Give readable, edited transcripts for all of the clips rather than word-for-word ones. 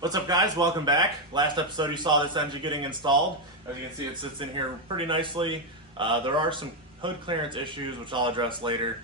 What's up, guys? Welcome back. Last episode you saw this engine getting installed. As you can see, it sits in here pretty nicely. There are some hood clearance issues which I'll address later,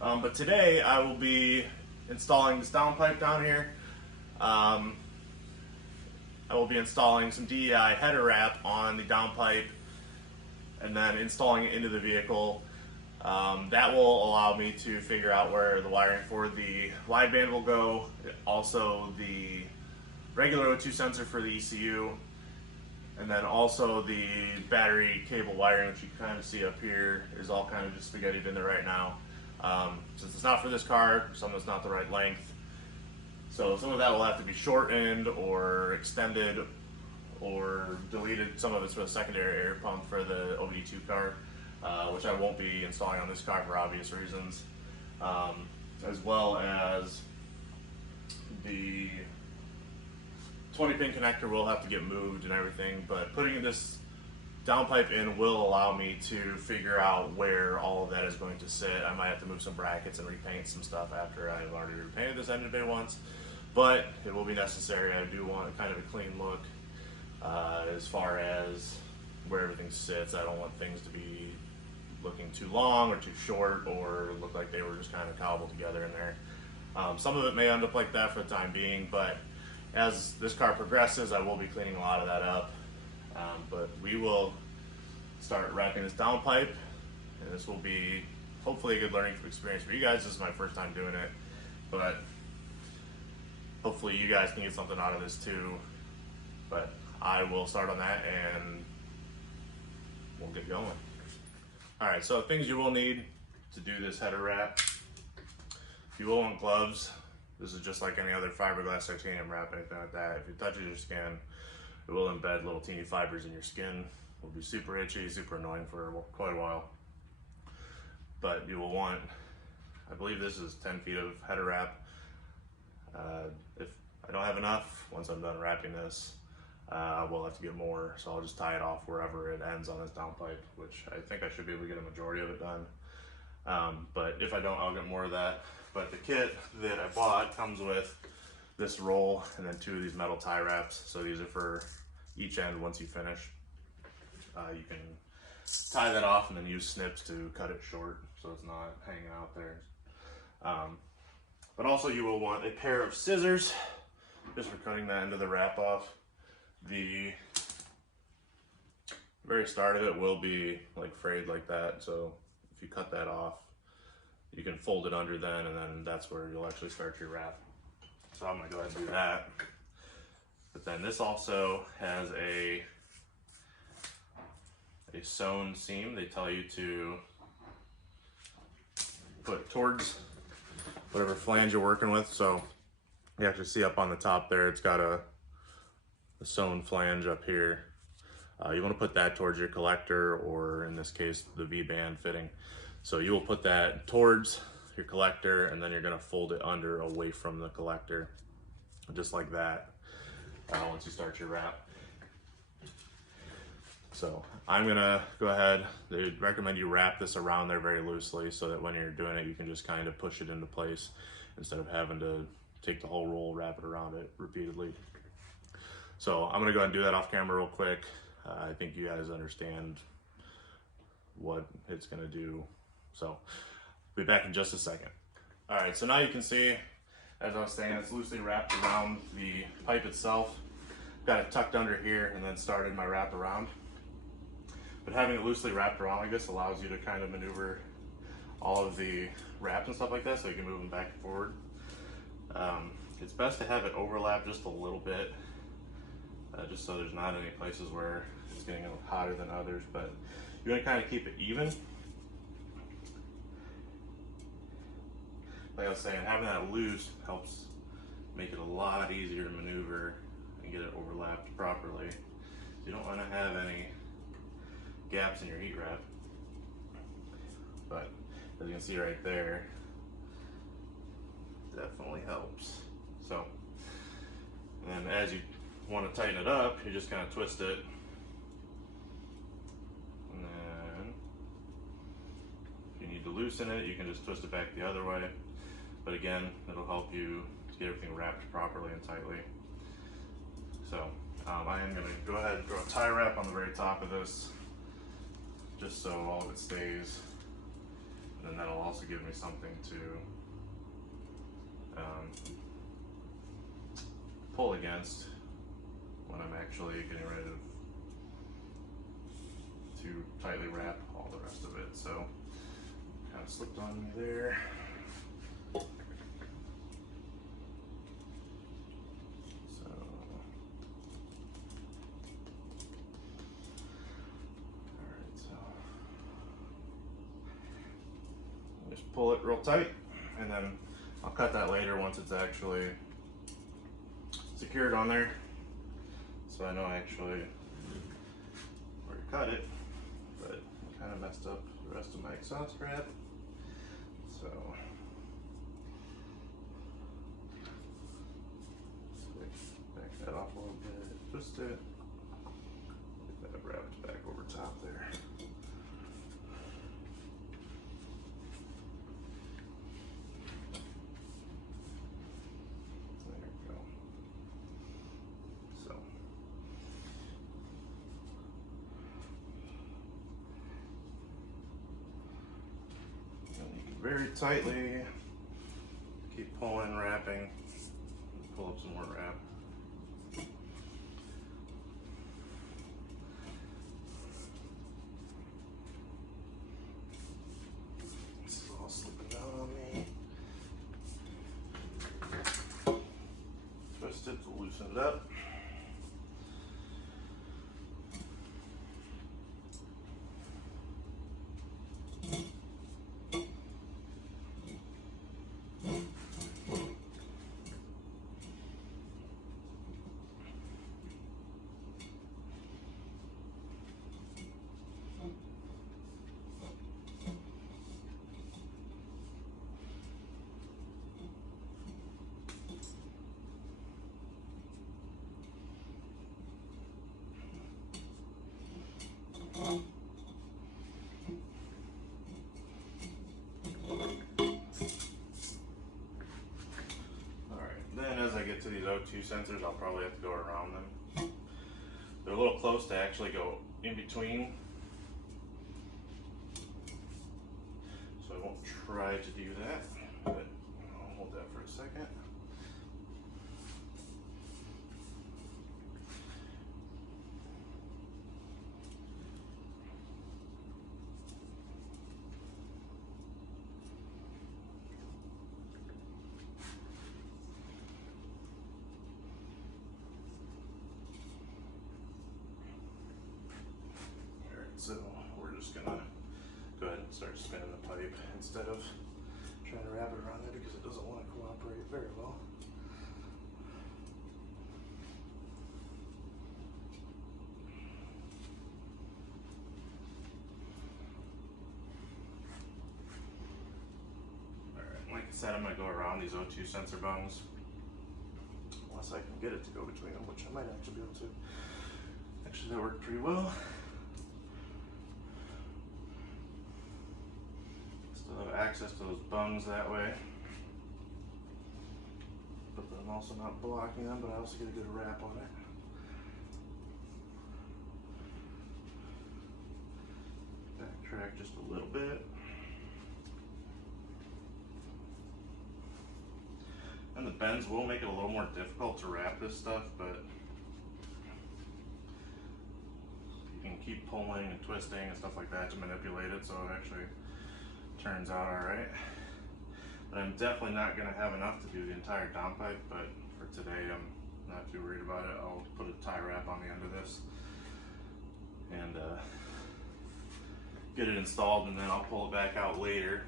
but today I will be installing this downpipe down here. I will be installing some DEI header wrap on the downpipe and then installing it into the vehicle. That will allow me to figure out where the wiring for the wideband will go, also the regular O2 sensor for the ECU, and then also the battery cable wiring, which you can kind of see up here, is all kind of just spaghettied in there right now. Since it's not for this car, some of it's not the right length, so some of that will have to be shortened or extended or deleted. Some of it's for the secondary air pump for the OBD2 car, which I won't be installing on this car for obvious reasons, as well as the 20-pin connector will have to get moved and everything, but putting this downpipe in will allow me to figure out where all of that is going to sit. I might have to move some brackets and repaint some stuff after I've already repainted this engine bay once, but it will be necessary. I do want kind of a clean look as far as where everything sits. I don't want things to be looking too long or too short or look like they were just kind of cobbled together in there. Some of it may end up like that for the time being, but as this car progresses, I will be cleaning a lot of that up. But we will start wrapping this downpipe, and this will be hopefully a good learning experience for you guys. This is my first time doing it, but hopefully you guys can get something out of this too. But I will start on that and we'll get going. Alright, so things you will need to do this header wrap. You will want gloves. This is just like any other fiberglass titanium wrap, anything like that. If it touches your skin, it will embed little teeny fibers in your skin. It will be super itchy, super annoying for quite a while. But you will want, I believe this is 10 feet of header wrap. If I don't have enough, once I'm done wrapping this, I will have to get more, so I'll just tie it off wherever it ends on this downpipe, which I think I should be able to get a majority of it done. But if I don't, I'll get more of that. But the kit that I bought comes with this roll and then 2 of these metal tie wraps. So these are for each end once you finish. You can tie that off and then use snips to cut it short so it's not hanging out there. But also you will want a pair of scissors just for cutting that end of the wrap off. The very start of it will be like frayed like that, so if you cut that off, you can fold it under then, and then that's where you'll actually start your wrap. So I'm gonna go ahead and do that. But then this also has a sewn seam. They tell you to put towards whatever flange you're working with. So you actually see up on the top there, it's got a sewn flange up here. You want to put that towards your collector, or in this case, the V-band fitting. So you will put that towards your collector, and then you're going to fold it under away from the collector, just like that, once you start your wrap. So I'm going to go ahead, they recommend you wrap this around there very loosely so that when you're doing it, you can just kind of push it into place instead of having to take the whole roll, wrap it around it repeatedly. So I'm going to go ahead and do that off camera real quick. I think you guys understand what it's going to do. So I'll be back in just a second. All right, so now you can see, as I was saying, it's loosely wrapped around the pipe itself. Got it tucked under here and then started my wrap around. But having it loosely wrapped around like this allows you to kind of maneuver all of the wraps and stuff like that, so you can move them back and forward. It's best to have it overlap just a little bit, just so there's not any places where it's getting a little hotter than others, but you want to kind of keep it even. Like I was saying, having that loose helps make it a lot easier to maneuver and get it overlapped properly. You don't want to have any gaps in your heat wrap, but as you can see right there, definitely helps. So, and then as you want to tighten it up, you just kind of twist it, and then if you need to loosen it, you can just twist it back the other way. But again, it'll help you to get everything wrapped properly and tightly. So I am going to go ahead and throw a tie wrap on the very top of this, just so all of it stays. And then that'll also give me something to pull against when I'm actually getting ready to tightly wrap all the rest of it. So kind of slipped on me there. So alright, so just pull it real tight, and then I'll cut that later once it's actually secured on there. So I know I actually already cut it, but I kind of messed up the rest of my exhaust wrap. So back that off a little bit, twist it, get that wrapped back over top there. Very tightly, keep pulling, wrapping, pull up some more wrap. It's all slipping down on me. Twist it to loosen it up. To these O2 sensors, I'll probably have to go around them. They're a little close to actually go in between, so I won't try to do that, but I'll hold that for a second. So we're just gonna go ahead and start spinning the pipe instead of trying to wrap it around there because it doesn't want to cooperate very well. Alright, like I said, I'm gonna go around these O2 sensor bungs unless I can get it to go between them, which I might actually be able to. Actually, that worked pretty well. Have access to those bungs that way, but I'm also not blocking them, but I also get a good wrap on it. Backtrack just a little bit, and the bends will make it a little more difficult to wrap this stuff, but you can keep pulling and twisting and stuff like that to manipulate it so it actually turns out all right. But I'm definitely not going to have enough to do the entire downpipe, but for today I'm not too worried about it. I'll put a tie wrap on the end of this and get it installed, and then I'll pull it back out later.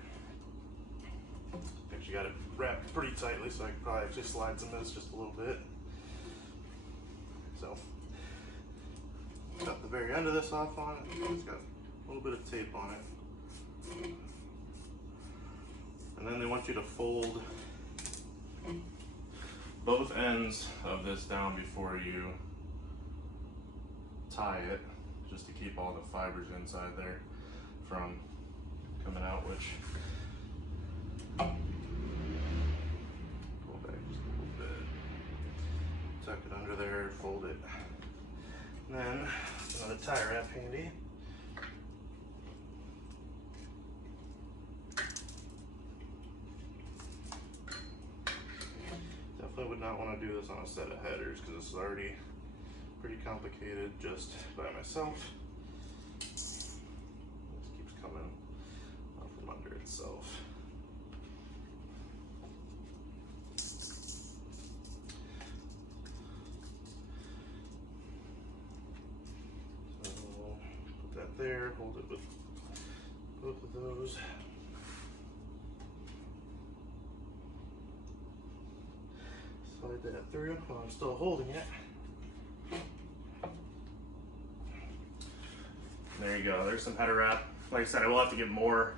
Actually got it wrapped pretty tightly, so I can probably actually slide some of this just a little bit. So got the very end of this off on it. It's got a little bit of tape on it. And then they want you to fold both ends of this down before you tie it, just to keep all the fibers inside there from coming out, which pull back just a little bit, tuck it under under there, fold it. And then another tie wrap handy. Definitely would not want to do this on a set of headers because this is already pretty complicated just by myself. This keeps coming out from under itself. So put that there, hold it with both of those. Slide that through while I'm still holding it. There you go, there's some header wrap. Like I said, I will have to get more.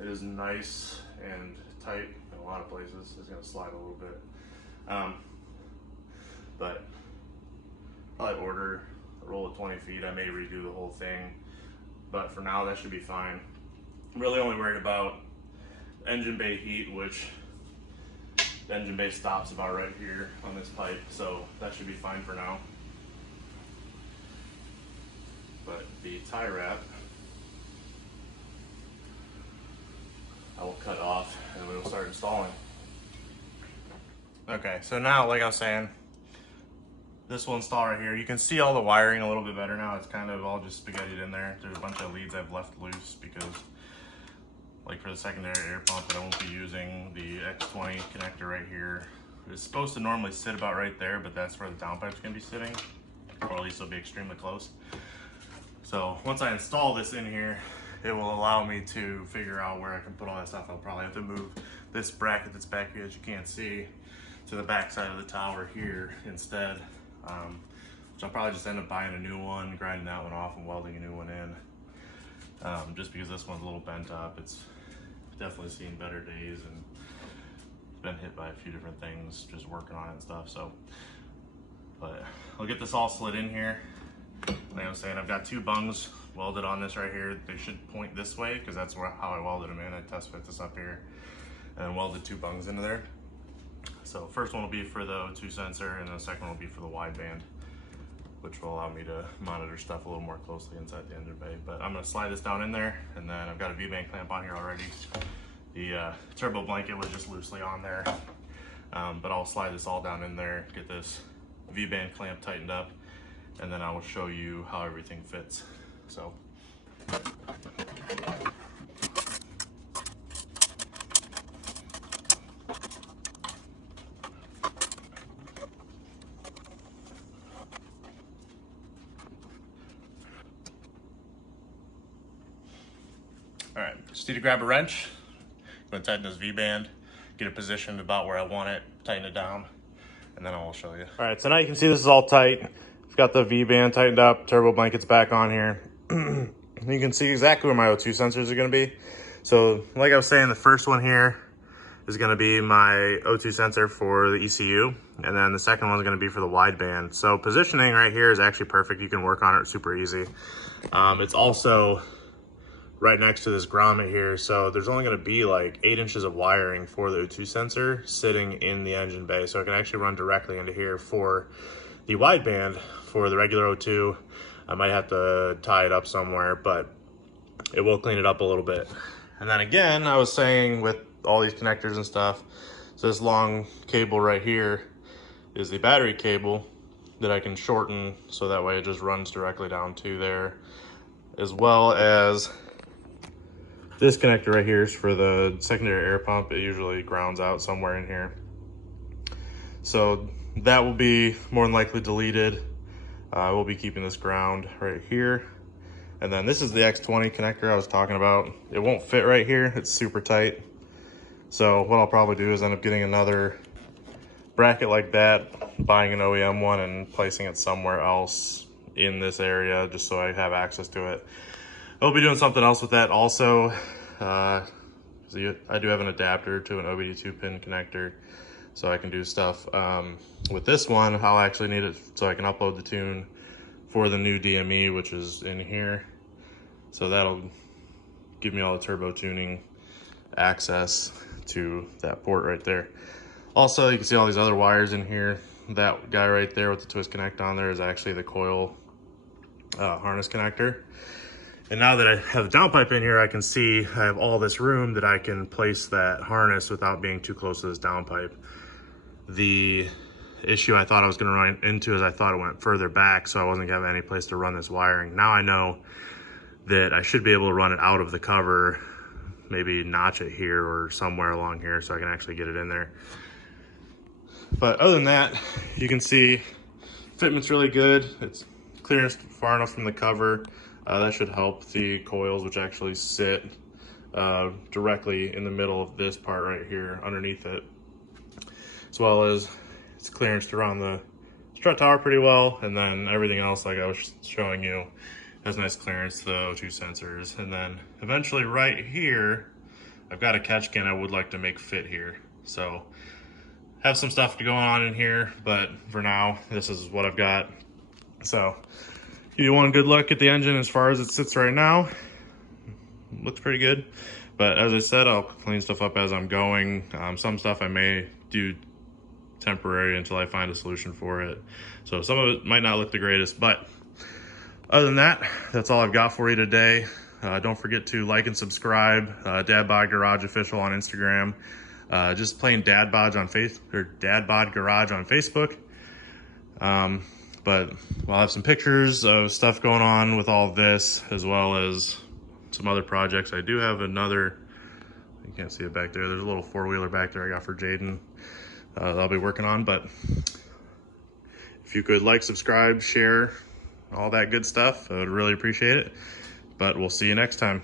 It is nice and tight in a lot of places. It's gonna slide a little bit. But I'll order a roll of 20 feet. I may redo the whole thing, but for now that should be fine. I'm really only worried about engine bay heat, which the engine bay stops about right here on this pipe, so that should be fine for now. But the tie wrap, I will cut off and we will start installing. Okay, so now, like I was saying, this will install right here. You can see all the wiring a little bit better now. It's kind of all just spaghettied in there. There's a bunch of leads I've left loose because, like for the secondary air pump that I won't be using, the X20 connector right here is supposed to normally sit about right there, but that's where the downpipe's gonna be sitting, or at least it'll be extremely close. So once I install this in here, it will allow me to figure out where I can put all that stuff. I'll probably have to move this bracket that's back here that you can't see to the back side of the tower here instead. Which I'll probably just end up buying a new one, grinding that one off and welding a new one in. Just because this one's a little bent up. It's definitely seen better days and it's been hit by a few different things just working on it and stuff. So, but I'll get this all slid in here. Like I was saying, I've got two bungs welded on this right here. They should point this way because that's how I welded them in. I test fit this up here and then welded two bungs into there. So first one will be for the O2 sensor and the second one will be for the wideband, which will allow me to monitor stuff a little more closely inside the engine bay. But I'm gonna slide this down in there, and then I've got a V-band clamp on here already. The turbo blanket was just loosely on there, but I'll slide this all down in there, get this V-band clamp tightened up, and then I will show you how everything fits. So. All right, just need to grab a wrench. I'm gonna tighten this V-band, get it positioned about where I want it, tighten it down, and then I will show you. All right, so now you can see this is all tight. I've got the V-band tightened up, turbo blankets back on here. You can see exactly where my O2 sensors are gonna be. So like I was saying, the first one here is gonna be my O2 sensor for the ECU, and then the second one is gonna be for the wideband. So positioning right here is actually perfect. You can work on it super easy. It's also right next to this grommet here, so there's only going to be like 8 inches of wiring for the O2 sensor sitting in the engine bay, so I can actually run directly into here. For the wideband, for the regular O2, I might have to tie it up somewhere, but it will clean it up a little bit. And then again, I was saying with all these connectors and stuff, so this long cable right here is the battery cable that I can shorten so that way it just runs directly down to there, as well as this connector right here is for the secondary air pump. It usually grounds out somewhere in here. So that will be more than likely deleted. I will be keeping this ground right here. And then this is the X20 connector I was talking about. It won't fit right here, it's super tight. So what I'll probably do is end up getting another bracket like that, buying an OEM one and placing it somewhere else in this area just so I have access to it. I'll be doing something else with that also. I do have an adapter to an OBD2 pin connector, so I can do stuff. With this one, I'll actually need it so I can upload the tune for the new DME, which is in here. So that'll give me all the turbo tuning access to that port right there. Also, you can see all these other wires in here. that guy right there with the twist connect on there is actually the coil harness connector. And now that I have the downpipe in here, I can see I have all this room that I can place that harness without being too close to this downpipe. The issue I thought I was going to run into is I thought it went further back, so I wasn't going to have any place to run this wiring. Now I know that I should be able to run it out of the cover, maybe notch it here or somewhere along here so I can actually get it in there. But other than that, you can see fitment's really good. It's clearance far enough from the cover. That should help the coils, which actually sit directly in the middle of this part right here underneath it, as well as it's clearanced around the strut tower pretty well, and then everything else, like I was showing you, has nice clearance to the O2 sensors. And then eventually right here, I've got a catch can I would like to make fit here. So have some stuff going on in here, but for now, this is what I've got. So if you want a good look at the engine as far as it sits right now, looks pretty good. But as I said, I'll clean stuff up as I'm going. Some stuff I may do temporary until I find a solution for it. So some of it might not look the greatest, but other than that, that's all I've got for you today. Don't forget to like and subscribe. Dad Bod Garage Official on Instagram. Just plain Dad Bod on Dad Bod Garage on Facebook. But I'll have some pictures of stuff going on with all this, as well as some other projects. I do have another, you can't see it back there, there's a little four-wheeler back there I got for Jaden that I'll be working on. But if you could like, subscribe, share, all that good stuff, I would really appreciate it. But we'll see you next time.